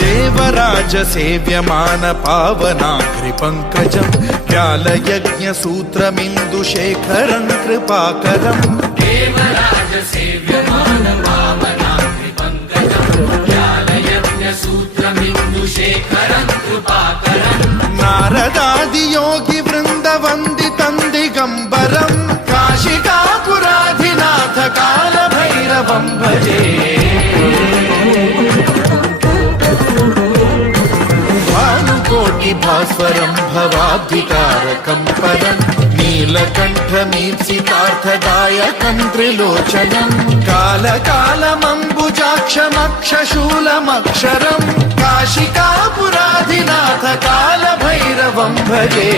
देवराज सेव्यमान पावनाग्रि पंकजं व्यालयज्ञ सूत्रमिन्दुशेखरं कृपाकरं देवराज सेव्यमान पावनाग्रि पंकजं व्यालयज्ञ सूत्रमिन्दुशेखरं कृपाकरं नारदादि योगी वृंद वंदितं दिगंबरं काशिकापुराधिनाथ काल भैरवं भजे भास्वरं भवाब्धिकारकं परं नीलकण्ठमीप्सितार्थदायकं त्रिलोचनं कालकालमम्बुजाक्षमक्षशूलमक्षरं काशिकापुराधिनाथ कालभैरवं भजे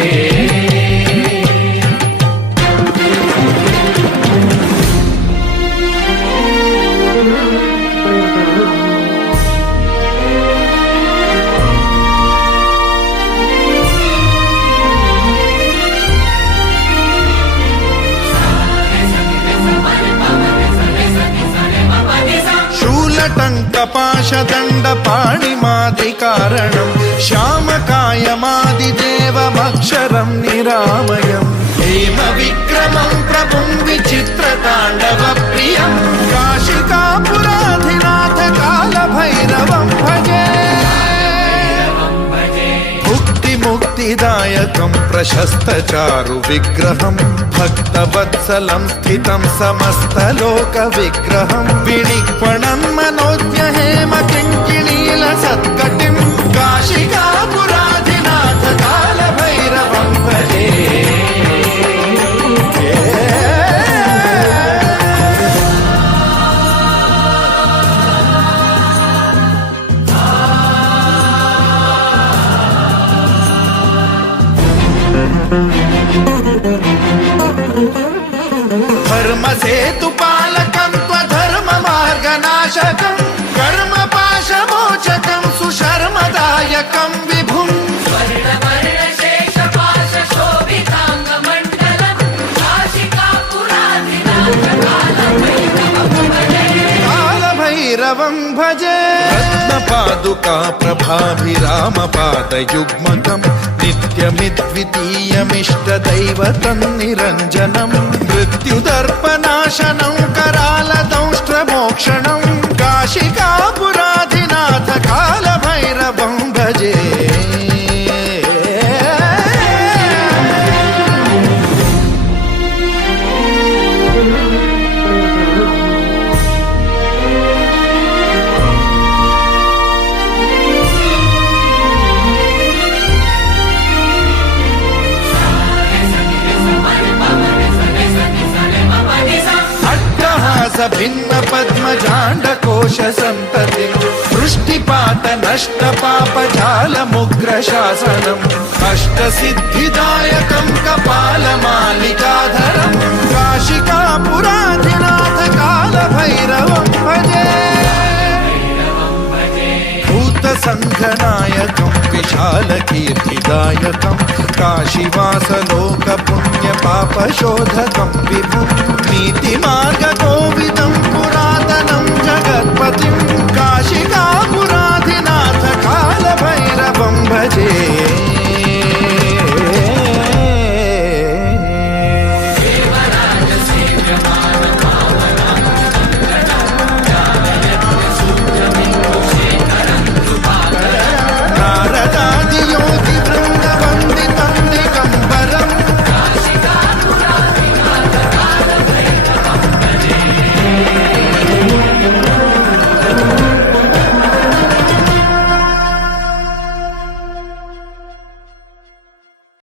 टङ्कपाशदण्डपाणिमादिकारणं श्यामकायमादिदेवमक्षरं निरामयं हेमविक्रमं प्रभुं विचित्रताण्डवप्रियं काशिकापुराधिनाथ कालभैरवं भजे मुक्तिदायकं प्रशस्तचारु विग्रहं भक्तवत्सलं स्थितं समस्तलोकविग्रहं विनिक्पणं मनोज्ञहेम किङ्किणीलसत्कटिं काशिकापुराधिनाथ कालभैरवं भजे धर्मसेतुपालकं त्वधर्ममार्गनाशकं कर्मपाशमोचकं सुशर्मदायकं विभुं स्वर्णवर्णशेषपाशशोभिताङ्गमण्डलं काशिकापुराधिनाथ कालभैरवं भजे रत्नपादुका प्रभाभिरामपादयुग्मकं नित्यमिद्वितीयमिष्टदैवतं निरञ्जनं मृत्युदर्पनाशनं करालदंष्ट्रमोक्षणं काशिकापुराधिनाथ कालभैरवं भजे भिन्न पद्मजाण्डकोश संततिं वृष्टिपात नष्ट पापजालमुग्रशासनम् अष्टसिद्धिदायकं कपालमालिकाधरं काशिकापुराधिनाथ कालभैरवं भजे भूतसङ्घनायकं विशालकीर्तिदायकं काशीवासलोकपुण्यपापशोधकं विभुं नीतिमार्गकोविदं पुरातनं जगत्पतिं काशिकापुराधिनाथ